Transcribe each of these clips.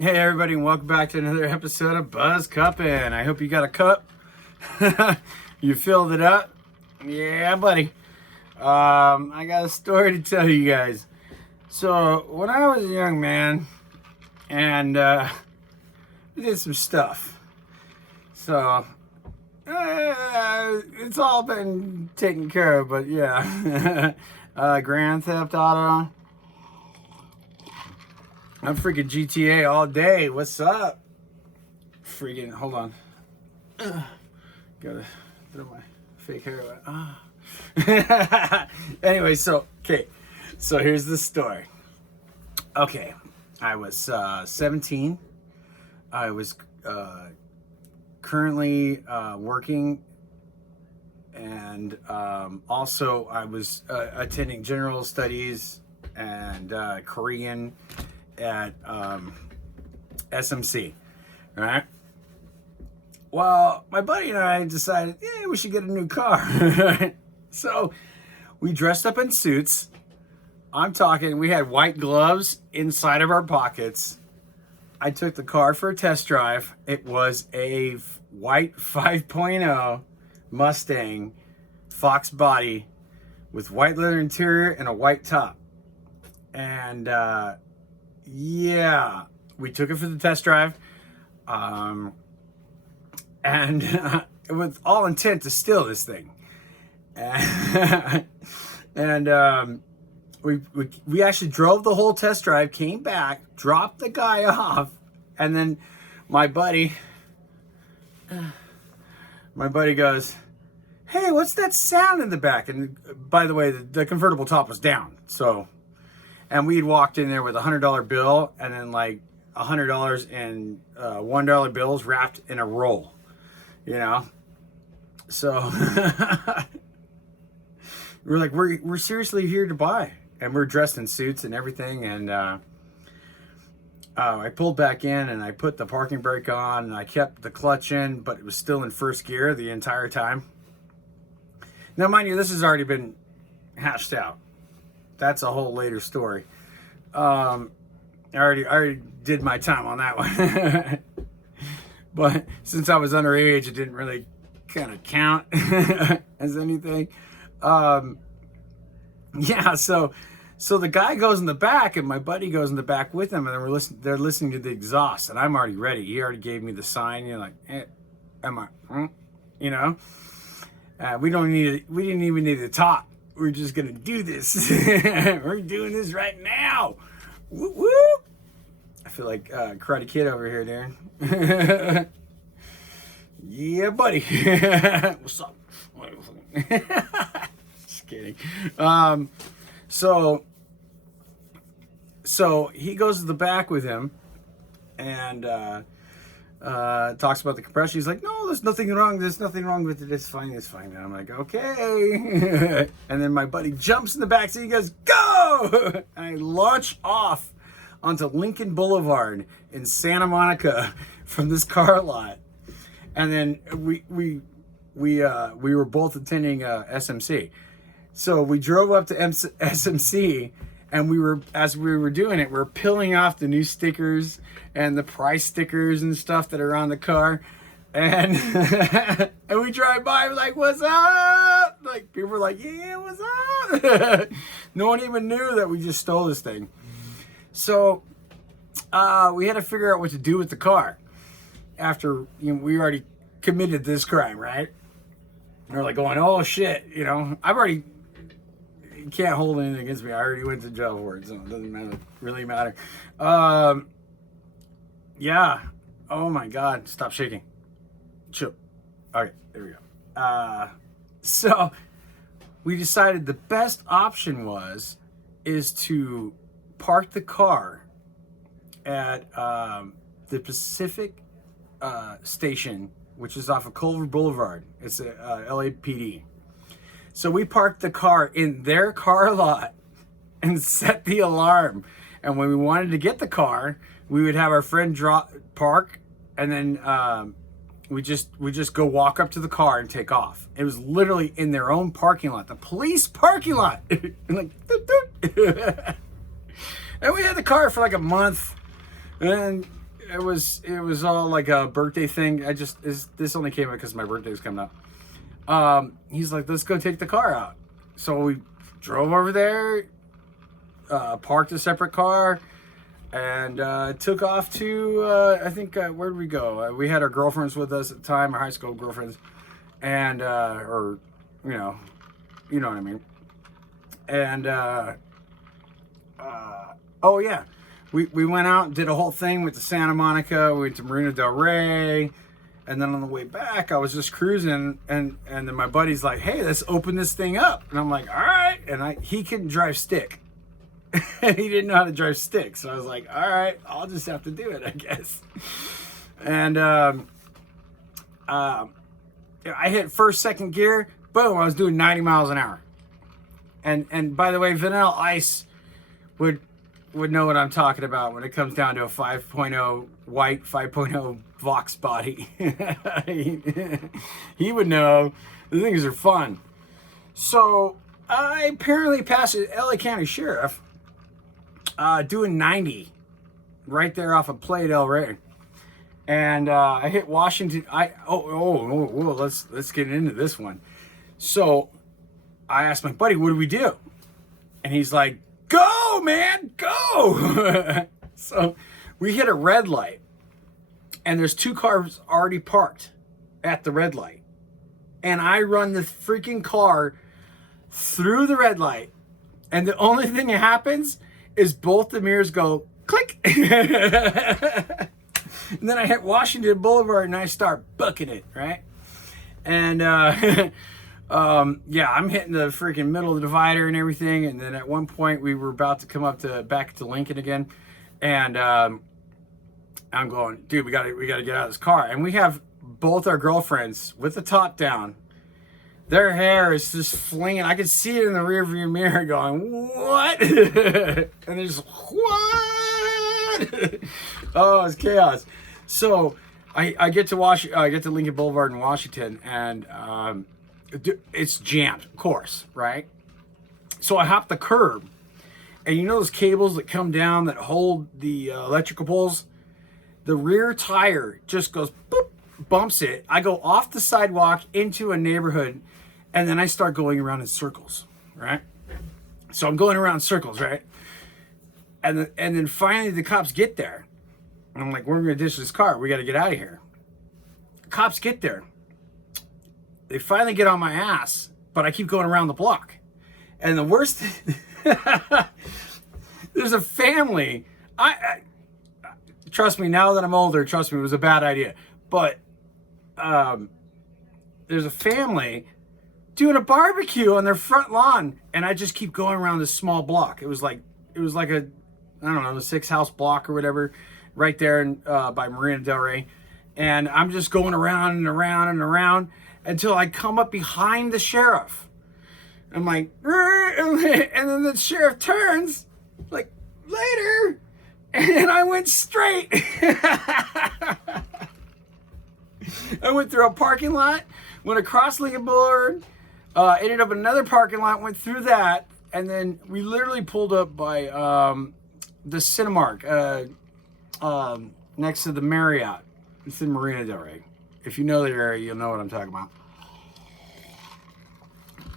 Hey everybody, and welcome back to another episode of BuzzCupN. I hope you got a cup. You filled it up. Yeah, buddy. I got a story to tell you guys. So when I was a young man, and I did some stuff. So it's all been taken care of, but yeah. Grand Theft Auto. I'm freaking GTA all day. What's up? Freaking, hold on. Gotta throw my fake hair away. Anyway, so here's the story. Okay, I was 17. I was currently working, and also I was attending general studies and Korean at SMC, right? Well, my buddy and I decided, we should get a new car. So we dressed up in suits. I'm talking, we had white gloves inside of our pockets. I took the car for a test drive. It was a white 5.0 Mustang Fox body with white leather interior and a white top. And yeah, we took it for the test drive, and with all intent to steal this thing. And we actually drove the whole test drive, came back, dropped the guy off, and then my buddy goes, "Hey, what's that sound in the back?" And by the way, the convertible top was down, so. And we had walked in there with a $100 bill and then like $100 and $1 bills wrapped in a roll, you know? So we're like, we're seriously here to buy. And we're dressed in suits and everything. And I pulled back in and I put the parking brake on and I kept the clutch in, but it was still in first gear the entire time. Now, mind you, this has already been hashed out. That's a whole later story. I already did my time on that one. But since I was underage, it didn't really kind of count as anything. Yeah, so the guy goes in the back and my buddy goes in the back with him, and they're listening to the exhaust, and I'm already ready. He already gave me the sign. You're like, am I, you know? We didn't even need to talk. We're just gonna do this. We're doing this right now. Woo woo! I feel like Karate Kid over here, Darren. Yeah, buddy. What's up? Just kidding. So he goes to the back with him, and talks about the compression. He's like, "No, there's nothing wrong. There's nothing wrong with it. It's fine. It's fine." And I'm like, "Okay." And then my buddy jumps in the back seat. He goes, "Go!" And I launch off onto Lincoln Boulevard in Santa Monica from this car lot. And then we were both attending SMC. So we drove up to SMC. And as we were doing it, we were peeling off the new stickers and the price stickers and stuff that are on the car. And and we drive by, we're like, "What's up?" Like, people were like, "Yeah, what's up?" No one even knew that we just stole this thing. So we had to figure out what to do with the car after we already committed this crime, right? And we're like going, "Oh shit, you can't hold anything against me. I already went to jail for it, so it doesn't really matter." Yeah. Oh my God. Stop shaking. Chill. Okay, there we go. So we decided the best option is to park the car at the Pacific station, which is off of Culver Boulevard. It's a LAPD. So we parked the car in their car lot and set the alarm. And when we wanted to get the car, we would have our friend park, and then we just go walk up to the car and take off. It was literally in their own parking lot, the police parking lot. And like, doot, doot. And we had the car for like a month, and it was all like a birthday thing. This only came up because my birthday was coming up. He's like, let's go take the car out. So we drove over there, parked a separate car, and took off to I think where did we go? We had our girlfriends with us at the time, our high school girlfriends, and or you know what I mean. And oh yeah, we went out and did a whole thing with the Santa Monica. We went to Marina Del Rey, and then on the way back, I was just cruising, and then my buddy's like, "Hey, let's open this thing up," and I'm like, "All right," and he couldn't drive stick. He didn't know how to drive stick, so I was like, all right, I'll just have to do it, I guess. And I hit first, second gear, boom, I was doing 90 miles an hour. And by the way, Vanilla Ice would know what I'm talking about when it comes down to a 5.0 white 5.0 Vox body. He would know. The things are fun. So I apparently passed an LA County Sheriff doing 90 right there off of Playa del Rey, and I hit Washington. Let's get into this one. So I asked my buddy, "What do we do?" And he's like, "Go, man, go!" So we hit a red light, and there's 2 cars already parked at the red light, and I run the freaking car through the red light, and the only thing that happens is both the mirrors go click. And then I hit Washington Boulevard and I start bucking it, right? And yeah, I'm hitting the freaking middle of the divider and everything. And then at one point we were about to come up to back to Lincoln again, and I'm going, dude, we gotta get out of this car. And we have both our girlfriends with the top down. Their hair is just flinging. I could see it in the rearview mirror going, what? And they're just, what? Oh, it's chaos. So I get to I get to Lincoln Boulevard in Washington, and it's jammed, of course, right? So I hop the curb, and you know those cables that come down that hold the electrical poles? The rear tire just goes, boop, bumps it. I go off the sidewalk into a neighborhood, and then I start going around in circles, right? So I'm going around in circles, right? And then finally the cops get there. And I'm like, we're going to ditch this car. We got to get out of here. Cops get there. They finally get on my ass, but I keep going around the block. And the worst, there's a family. I trust me, now that I'm older, trust me, it was a bad idea. But there's a family doing a barbecue on their front lawn, and I just keep going around this small block. It was like a, I don't know, a 6-house block or whatever, right there in, by Marina Del Rey. And I'm just going around and around and around until I come up behind the sheriff. I'm like, and then the sheriff turns, like, later, and I went straight. I went through a parking lot, went across Lincoln Boulevard, ended up in another parking lot, went through that, and then we literally pulled up by the Cinemark next to the Marriott. It's in Marina Del Rey. If you know the area, you'll know what I'm talking about.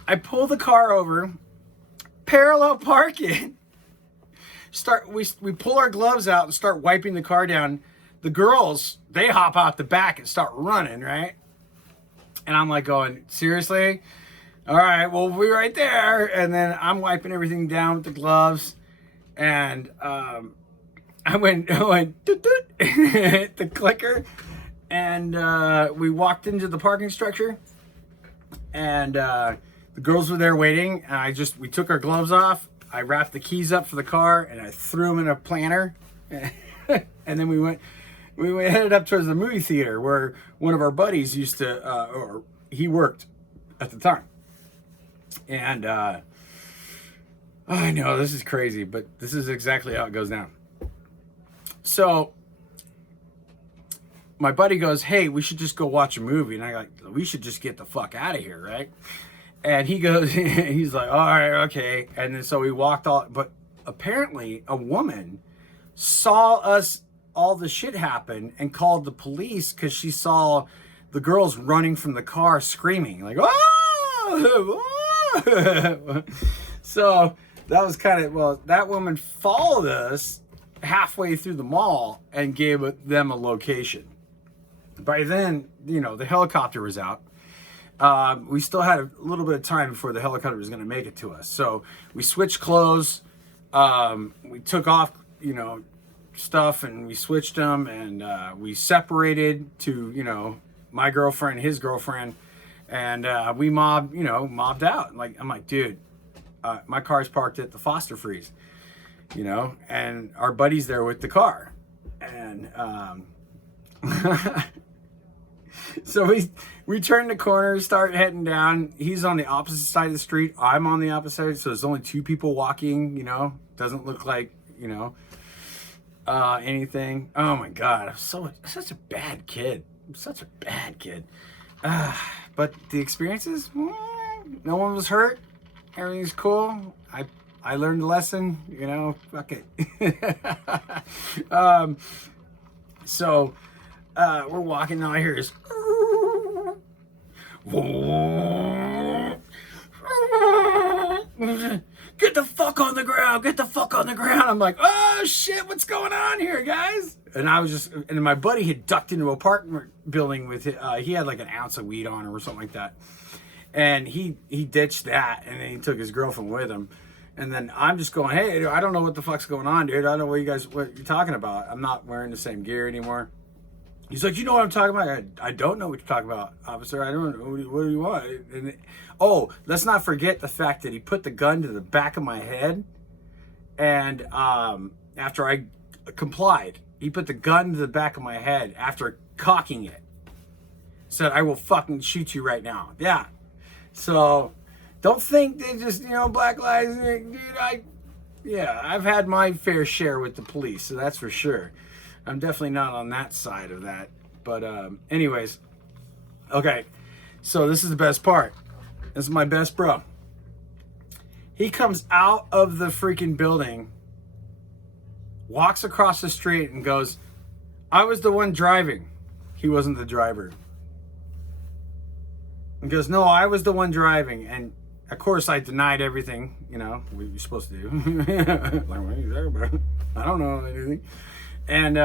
I pull the car over, parallel parking. We pull our gloves out and start wiping the car down. The girls, they hop out the back and start running, right? And I'm like going, seriously? All right, well, we'll be right there. And then I'm wiping everything down with the gloves. And I went doot, doot, hit the clicker. And we walked into the parking structure. And the girls were there waiting. And we took our gloves off. I wrapped the keys up for the car. And I threw them in a planter. And then we headed up towards the movie theater where one of our buddies used to, or he worked at the time. And I know this is crazy, but this is exactly how it goes down. So my buddy goes, hey, we should just go watch a movie. And I like, we should just get the fuck out of here, right? And he goes, he's like, all right, okay. And then so we walked all, but apparently a woman saw us all the shit happened and called the police because she saw the girls running from the car screaming like, oh! So that was kind of, well, that woman followed us halfway through the mall and gave them a location. By then, you know, the helicopter was out. We still had a little bit of time before the helicopter was going to make it to us. So we switched clothes. We took off, you know, stuff, and we switched them, and we separated to, you know, my girlfriend, his girlfriend, and we mobbed out. Like, I'm like, dude, my car's parked at the Foster Freeze, you know, and our buddy's there with the car, and so we turn the corner, start heading down. He's on the opposite side of the street. I'm on the opposite side, so there's only two people walking, you know. Doesn't look like, you know, anything. Oh my God, I'm such a bad kid. I'm such a bad kid. But the experiences, no one was hurt. Everything's cool. I learned a lesson, you know, fuck it. So we're walking, now I hear this. Get the fuck on the ground, get the fuck on the ground. I'm like, oh shit, what's going on here, guys? And I was just, and my buddy had ducked into an apartment building with, he had like an ounce of weed on him or something like that. And he ditched that, and then he took his girlfriend with him. And then I'm just going, hey, I don't know what the fuck's going on, dude. I don't know what you're talking about. I'm not wearing the same gear anymore. He's like, you know what I'm talking about? I don't know what you're talking about, officer. I don't know. What do you want? And let's not forget the fact that he put the gun to the back of my head. And after I complied, he put the gun to the back of my head after cocking it. Said, I will fucking shoot you right now. Yeah. So don't think they just, you know, black lives. Dude, I've had my fair share with the police, so that's for sure. I'm definitely not on that side of that. But anyways, okay. So this is the best part. This is my best bro. He comes out of the freaking building, walks across the street and goes, I was the one driving. He wasn't the driver. He goes, no, I was the one driving. And of course I denied everything, you know, what you're supposed to do. Like, what are you talking about? I don't know anything. And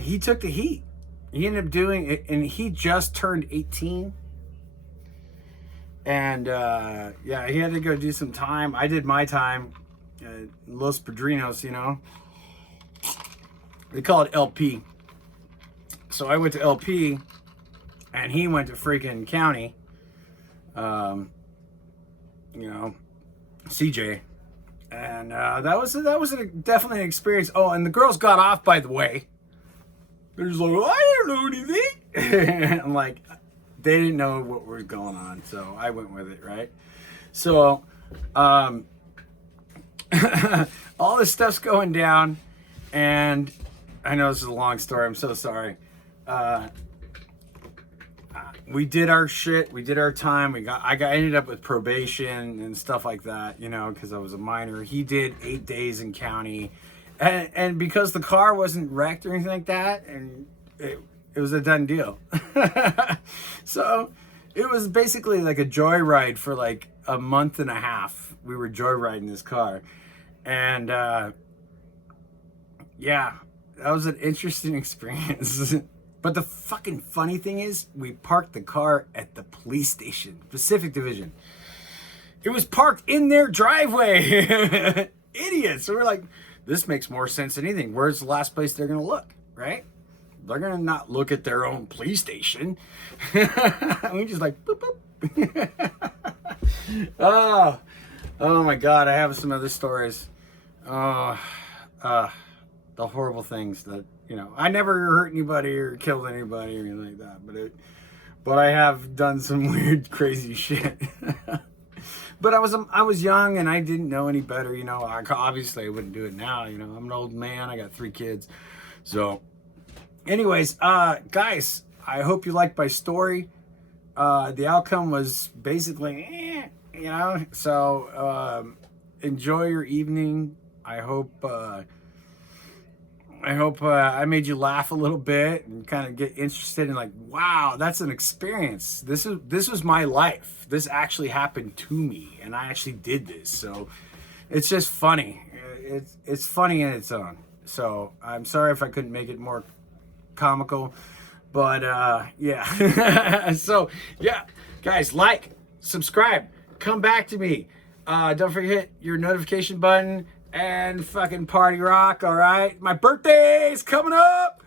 he took the heat. He ended up doing it, and he just turned 18. And he had to go do some time. I did my time, Los Padrinos, you know. They call it LP. So I went to LP, and he went to freaking county. You know, CJ. And that was definitely an experience. Oh, and the girls got off, by the way. They're just like, well, I don't know anything. I'm like, they didn't know what was going on, so I went with it, right? So, all this stuff's going down, and I know this is a long story. I'm so sorry. We did our shit. We did our time. I ended up with probation and stuff like that, you know, because I was a minor. He did 8 days in county, and because the car wasn't wrecked or anything like that, and it was a done deal. So it was basically like a joyride for like a month and a half. We were joyriding this car, and that was an interesting experience. But the fucking funny thing is, we parked the car at the police station, Pacific Division. It was parked in their driveway. Idiots. So we're like, this makes more sense than anything. Where's the last place they're going to look, right? They're going to not look at their own police station. We just like, boop, boop. Oh my God. I have some other stories. The horrible things that, you know, I never hurt anybody or killed anybody or anything like that, but I have done some weird, crazy shit. But I was young and I didn't know any better, you know. Obviously I wouldn't do it now, you know. I'm an old man. I got 3 kids. So, anyways, guys, I hope you liked my story. The outcome was basically, you know. So, enjoy your evening. I made you laugh a little bit and kind of get interested in like, wow, that's an experience. This was my life. This actually happened to me, and I actually did this. So it's just funny. It's funny in its own. So I'm sorry if I couldn't make it more comical, but yeah. So yeah, guys, like, subscribe, come back to me. Don't forget your notification button and fucking party rock. All right, my birthday's coming up.